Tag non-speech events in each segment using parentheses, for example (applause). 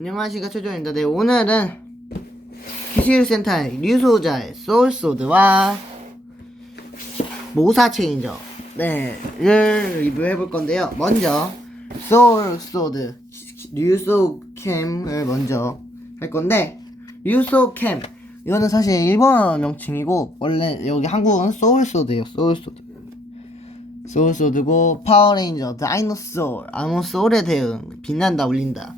안녕하십니까 최종입니다. 네 오늘은 기술센터의 류소자의 소울소드와 모사 체인저 네를 리뷰해 볼 건데요. 먼저 소울소드 류소캠을 먼저 할 건데 류소캠 이거는 사실 일본어 명칭이고 원래 여기 한국어는 소울소드예요. 소울소드 소울소드고 파워레인저 다이노소울 아모소울에 대응 빛난다 울린다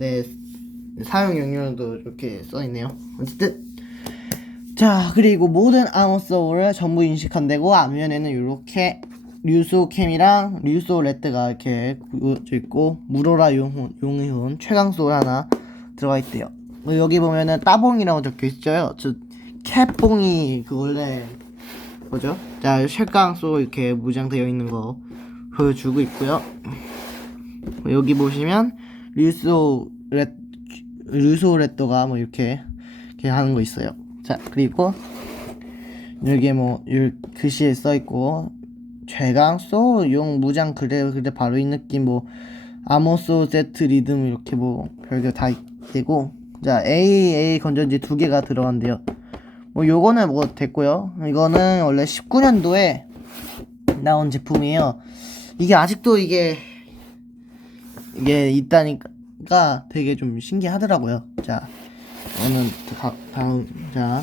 네 사용 용량도 이렇게 써있네요 어쨌든 자 그리고 모든 아모소울을 전부 인식한다고 앞면에는 이렇게 류소캠이랑 류소 레드가 이렇게 그어져 있고 무로라 용, 용의훈 최강소울 하나 들어가 있대요 어, 여기 보면은 따봉이라고 적혀 있어요 저 캣봉이 그 원래 뭐죠? 자, 쉘강소 이렇게 무장되어 있는 거 보여주고 있고요. 여기 보시면 류소 레 류소 레터가 뭐 이렇게 이렇게 하는 거 있어요. 자, 그리고 여기에 뭐 이 글씨에 써 있고 최강 소 용 무장 그래 그래 바로 이 느낌 뭐 아모소 세트 리듬 이렇게 뭐 별게 다 있고 자 A A 건전지 두 개가 들어간대요. 뭐 요거는 뭐 됐고요. 이거는 원래 19년도에 나온 제품이에요. 이게 아직도 이게 이게 있다니까 되게 좀 신기하더라고요. 자, 이거는 다, 다음 자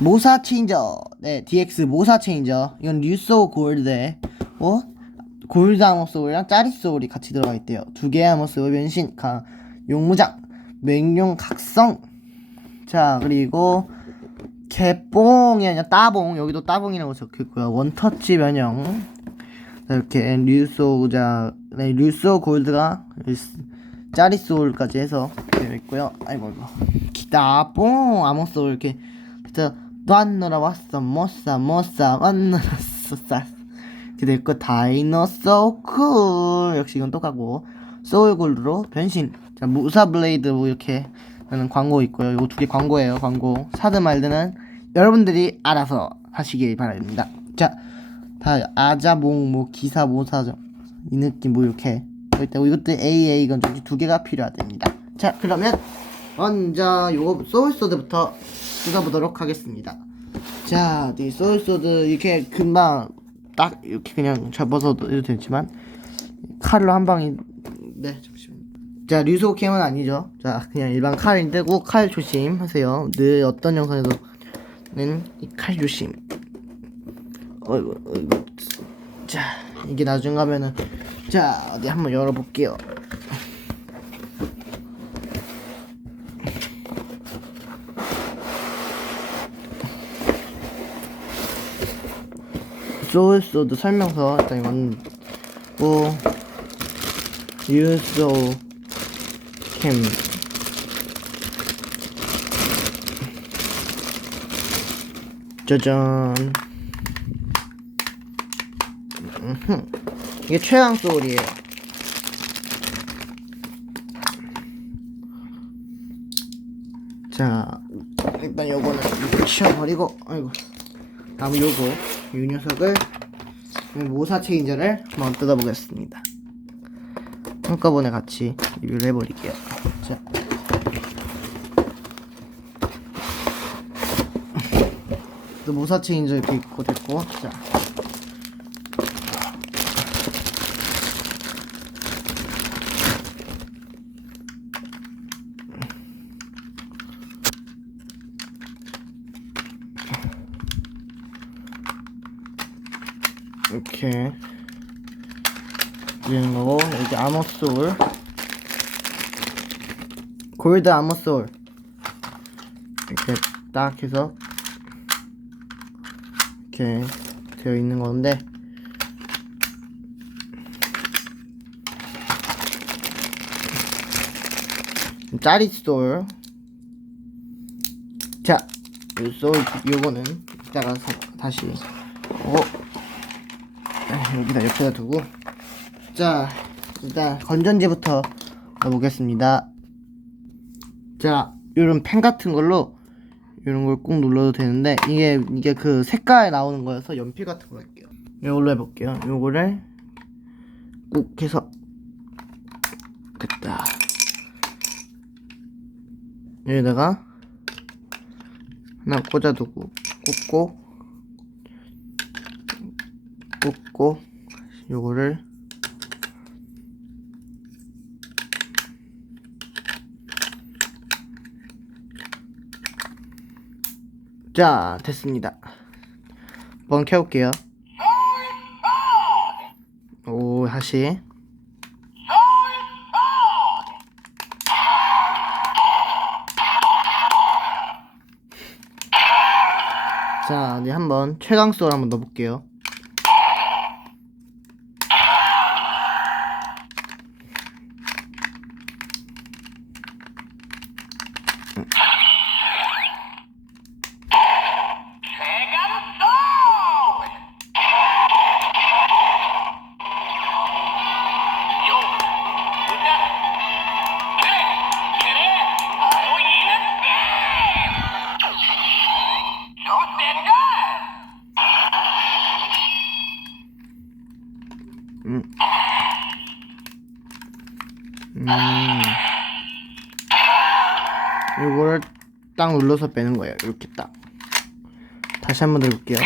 모사 체인저. 네 DX 모사 체인저. 이건 류소 골드에 어? 골드 아머 소울이랑 짜리 소울이 같이 들어가 있대요. 두 개의 아머 소울 변신. 강 용무장. 맹용 각성. 자 그리고 개뽕이 아니라 따봉. 여기도 따봉이라고 적혀있고요. 원터치 변형. 자, 이렇게 류소 자 네, 류소 골드가 짜리 소울까지 해서 되어 있고요 아이고 아이고 기타 뽕 아모소울 이렇게 진짜 넌느라 왔어 못사 못사 왔느라 쏘싸 이렇게 됐고 다이노소 쿨 역시 이건 똑같고 소울 골드로 변신 자 무사 블레이드 뭐 이렇게 라는 광고 있고요. 이거 두 개 광고예요. 광고. 사든 말든은 여러분들이 알아서 하시길 바랍니다. 자, 다 아자몽 뭐 기사 모사죠. 이 느낌 뭐 이렇게 있고 이것도 AA 건전지 두 개가 필요하답니다. 자, 그러면 먼저 요거 소울소드부터 뜯어보도록 하겠습니다. 자, 이 소울소드 이렇게 금방 딱 이렇게 그냥 접어서도 되지만 칼로 한 방이 네 잠시만. 자 류소캠은 아니죠. 자 그냥 일반 칼인데 꼭 칼 조심하세요. 늘 어떤 영상에서는 이 칼 조심. 어이구 어이구. 자 이게 나중 가면은 자 어디 한번 열어볼게요. 소울소드 설명서 일단 이건 뭐 유소 캠 짜잔 음흠. 이게 최강 소울이에요 자 일단 요거는 치워버리고 아이고 다음 요거 이 녀석을 모사 체인저를 한번 뜯어보겠습니다 한꺼번에 같이 리뷰를 해버릴게요. 자. 또 모사 체인저 이렇게 있고 됐고 자. 이렇게 드리는 거고 여기 아머소울 골드 아머소울 이렇게 딱 해서 이렇게 되어 있는 건데. 소울 자, 이 소울 요거는 이따가 사, 다시. 어? 여기다 옆에다 두고. 자, 일단 건전지부터 넣어보겠습니다. 자, 이런 펜 같은 걸로 이런 걸 꾹 눌러도 되는데 이게 이게 그 색깔 나오는 거여서 연필 같은 거 할게요. 이걸로 해볼게요. 요거를 꾹 해서 됐다. 여기다가 하나 꽂아두고 꽂고 꽂고 요거를 자 됐습니다. 한번 켜볼게요. 오 다시. 자 이제 한번 최강수를 한번 넣어볼게요 눌러서 빼는 거예요. 이렇게 딱. 다시 한번 해볼게요.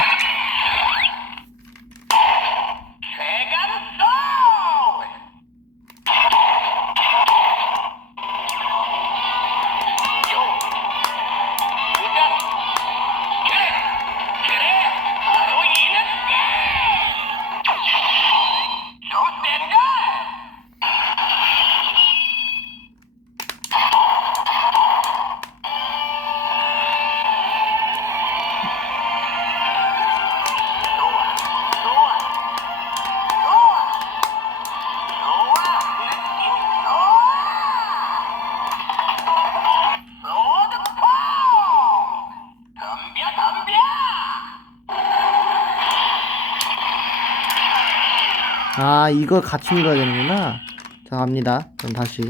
아, 이걸 같이 눌러야 되는구나. 자, 갑니다. 그럼 다시.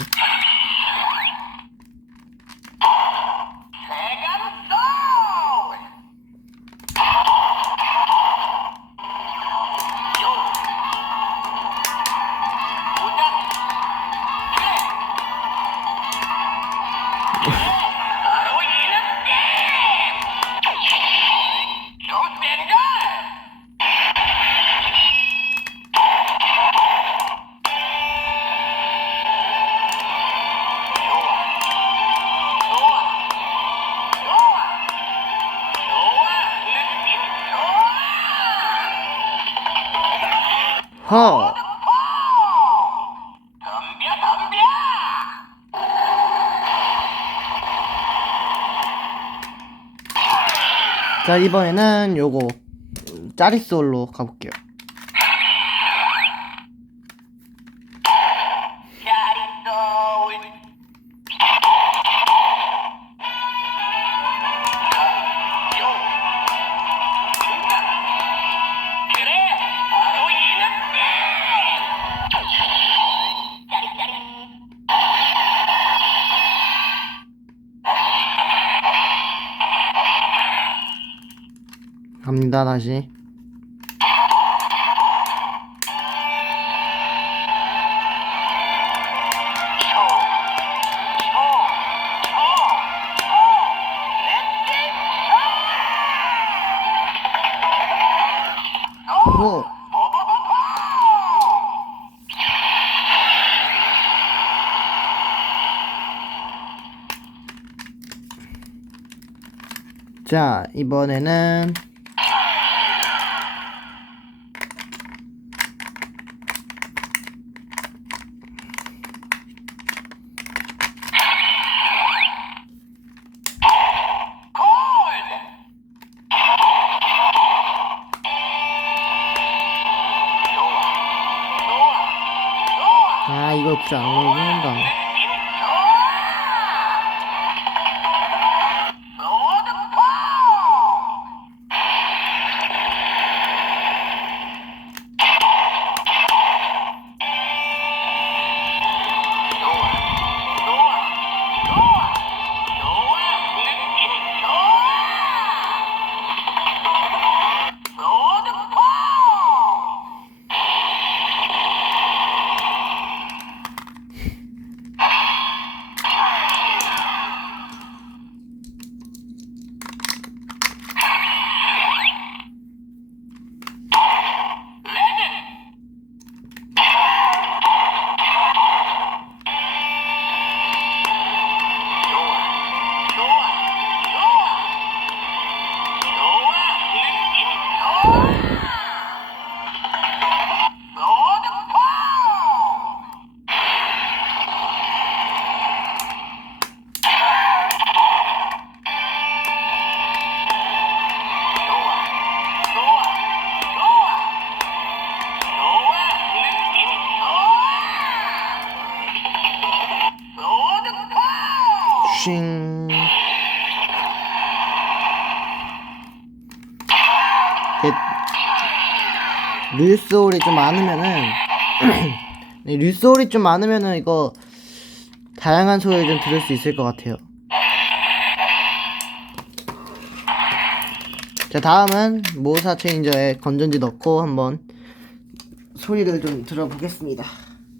자, 이번에는 요거, 짜리솔로 가볼게요. 갑니다, 다시. 호! 자, 이번에는 아, 이 류소울이 좀 많으면은 (clears throat) 네, 류소울이 좀 많으면은 이거 다양한 소리를 좀 들을 수 있을 것 같아요. 자 다음은 모사 체인저에 건전지 넣고 한번 소리를 좀 들어보겠습니다.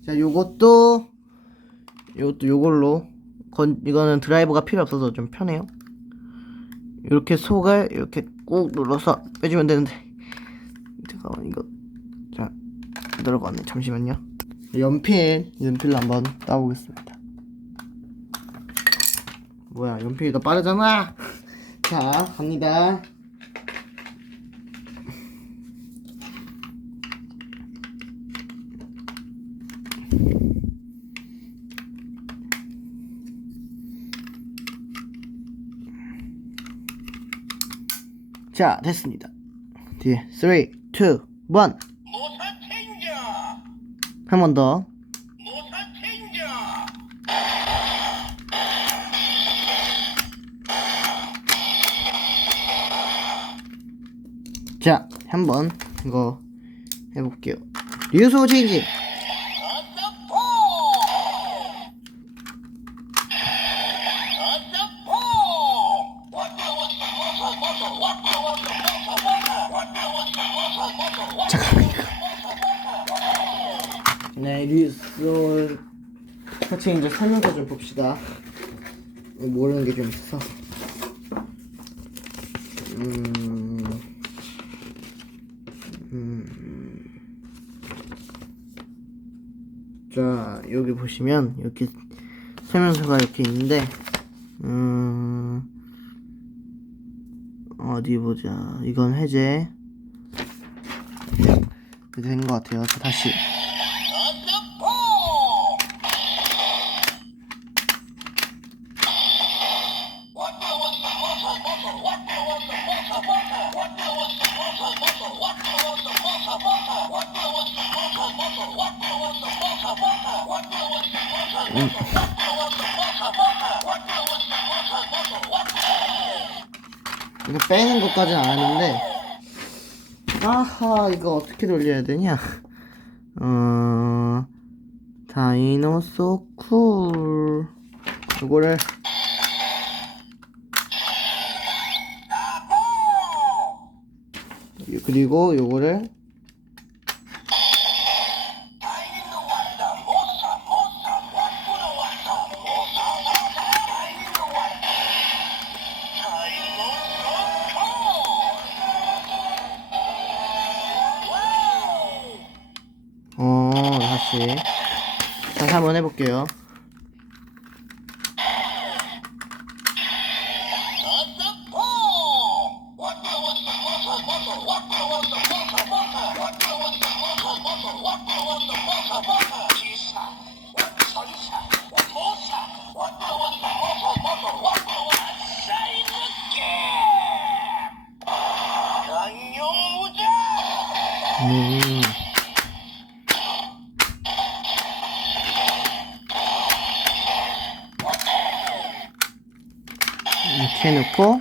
자 요것도 요것도 요걸로 건 이거는 드라이버가 필요 없어서 좀 편해요. 이렇게 속을 이렇게 꾹 눌러서 빼주면 되는데 (laughs) 잠깐만 이거 자 들어가네 잠시만요. 연필 연필로 한번 따보겠습니다. 뭐야 연필이 더 빠르잖아. (laughs) 자 갑니다. 자 됐습니다. 뒤에 3, 2, 1 모사 체인저! 한 번 더. 자, 한번 이거 해볼게요. 류소 체인지. 체인지 설명서 좀 봅시다. 모르는 게 좀 있어서. 음. 음. 자, 여기 보시면 이렇게 설명서가 이렇게 있는데 음. 어디 보자. 이건 해제. 이렇게 된것 같아요. 자, 다시. 빼는 것까지는 안 했는데. 아하 이거 어떻게 돌려야 되냐? 어 다이노 소 쿨. 이거를. 그리고 요거를 음. 이렇게 해놓고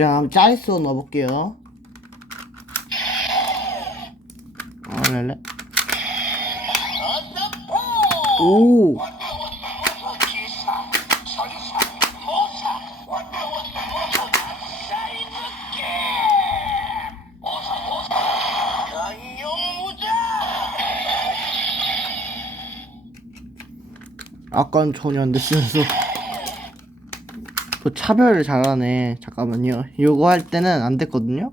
자 한번 짜리스 넣어볼게요. 아 랄래. 오. 아까는 전혀 안 됐으면서 또 차별을 잘하네 잠깐만요. 요거 할 때는 안 됐거든요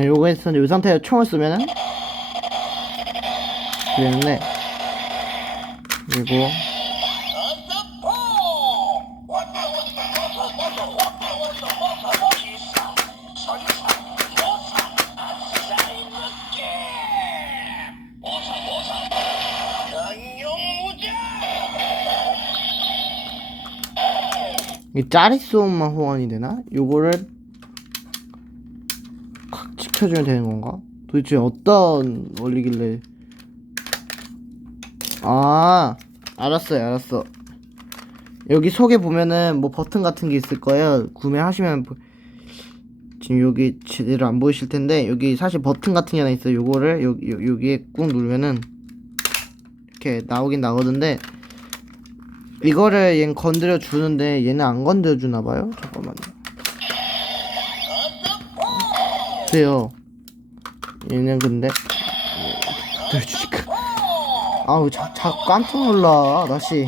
자, 요거 했었는데, 요 상태에서 총을 쏘면은, 되는데, 그리고, 이 짜릿소음만 호환이 되나? 요거를 확 지켜주면 되는 건가? 도대체 어떤 원리길래 아 알았어요 알았어 여기 속에 보면은 뭐 버튼 같은 게 있을 거예요 구매하시면 보- 지금 여기 제대로 안 보이실 텐데 여기 사실 버튼 같은 게 하나 있어요 요거를 여기 요- 여기에 꾹 누르면은 이렇게 나오긴 나오던데 이거를 얘는 건드려 주는데 얘는 안 건드려 주나 봐요. 잠깐만요. 그래요. 얘는 근데 건드려 주니까. 아우 자, 자 깜짝 놀라 다시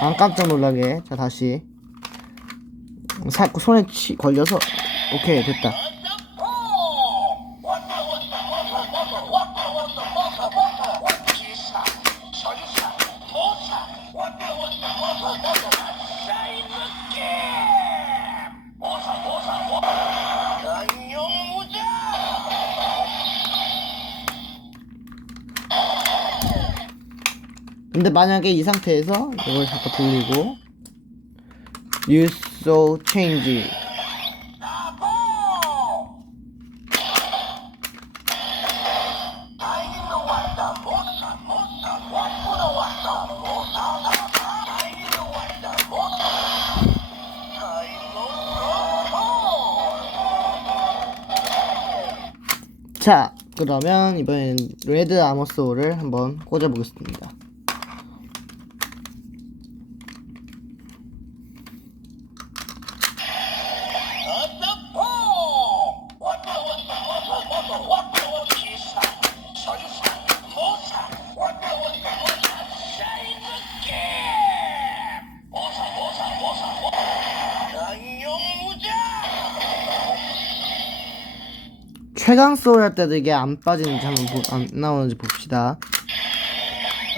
안 깜짝 놀라게 자 다시 사 손에 치, 걸려서 오케이 됐다. 근데 만약에 이 상태에서 이걸 잠깐 돌리고 You so change 자 그러면 이번엔 레드 아머 소울을 한번 꽂아보겠습니다 최강 소울 할 때도 이게 안 빠지는지 한번 보, 안 나오는지 봅시다.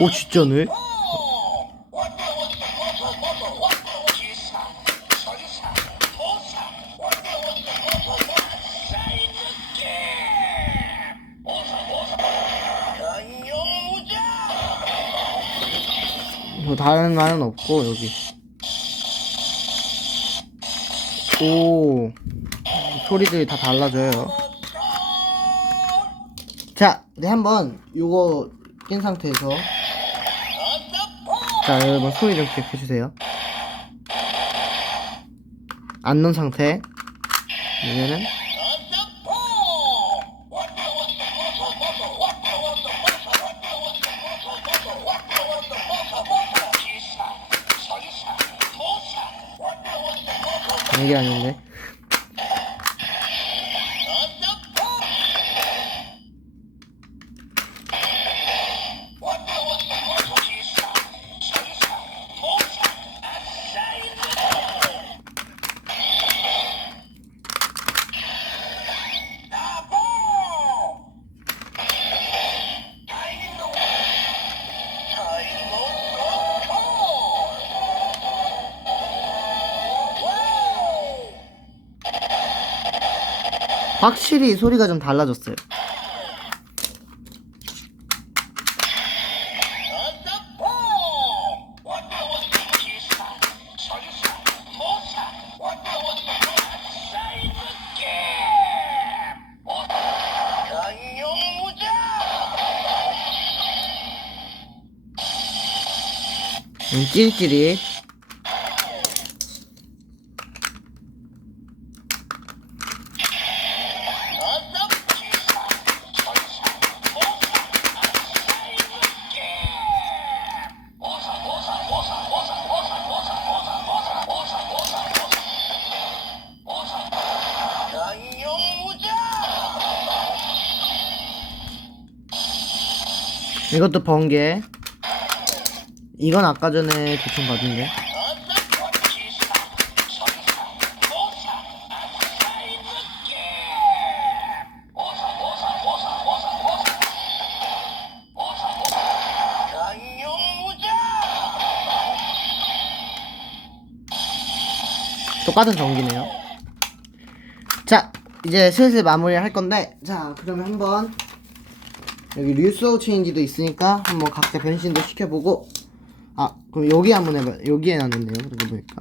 오 진짜네 뭐 다른 말은 없고 여기. 오 소리들이 다 달라져요 자 네, 한번 요거 낀 상태에서. 자 여러분 소리 좀 체크해 주세요. 안 넣은 상태. 그러면은 이게 아닌데 확실히 소리가 좀 달라졌어요. 음, 찌릿찌릿 이것도 번개. 이건 아까 전에 교통 받은데. 똑같은 전기네요. 자 이제 슬슬 마무리할 건데 자 그러면 한번 여기 류소 체인지도 있으니까 한번 각자 변신도 시켜보고, 아, 그럼 여기 한번 해봐요. 여기에 놨는데요. 그러고 보니까.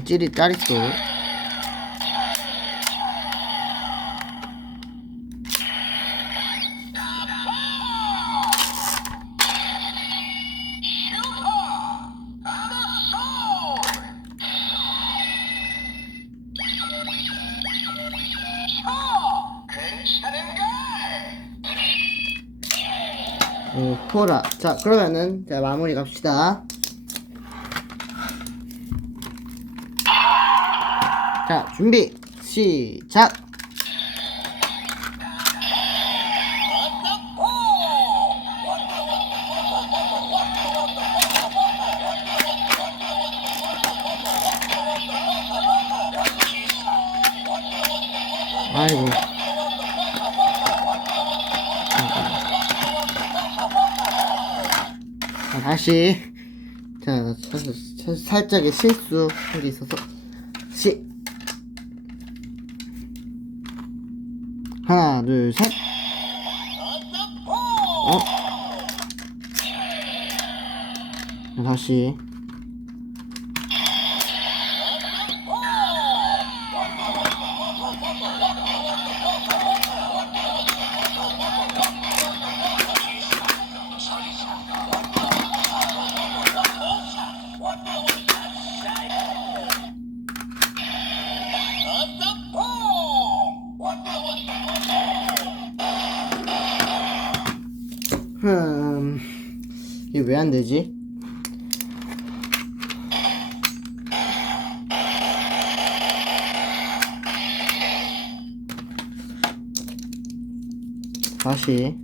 이거는 찌리 짜릿소. 오, 코라. 자, 그러면은, 자, 마무리 갑시다. 자, 준비, 시작! 아이고. 자, 다시. 자, 살짝의 실수 한게 있어서. 시. 하나, 둘, 셋. 어? 자, 다시. 다시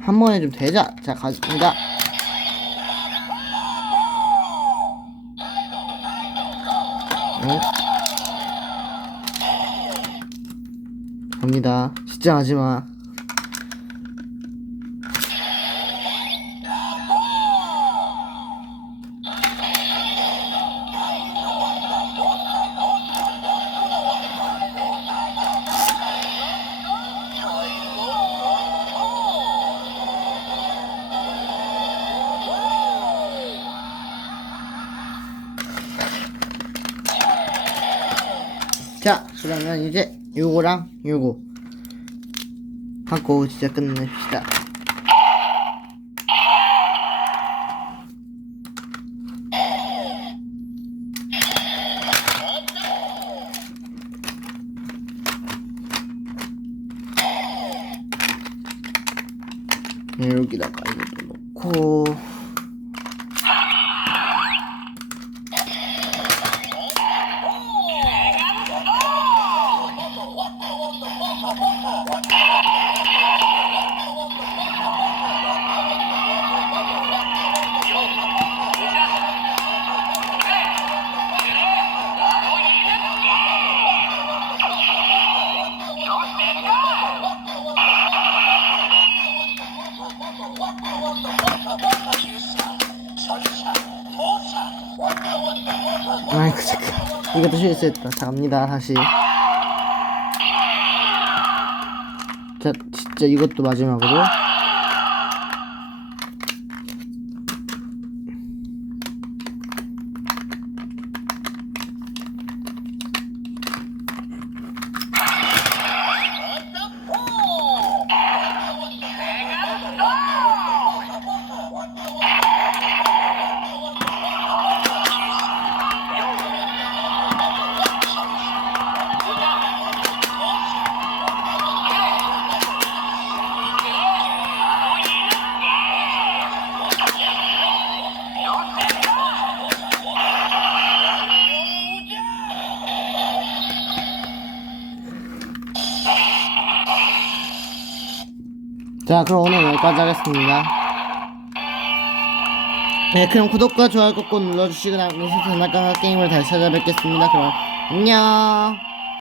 한 번에 좀 되자. 자, 가집니다. 네. 갑니다. 진짜 하지 마. 그러면 이제 요거랑 요거 하고 진짜 끝냅시다. 네, 여기다가 이것도 놓고 자 갑니다. 다시. 자 진짜 이것도 마지막으로 자, 그럼 오늘 여기까지 하겠습니다. 네, 그럼 구독과 좋아요 꼭 눌러주시고 다음 순서 장난감과 게임을 다시 찾아뵙겠습니다. 그럼 안녕.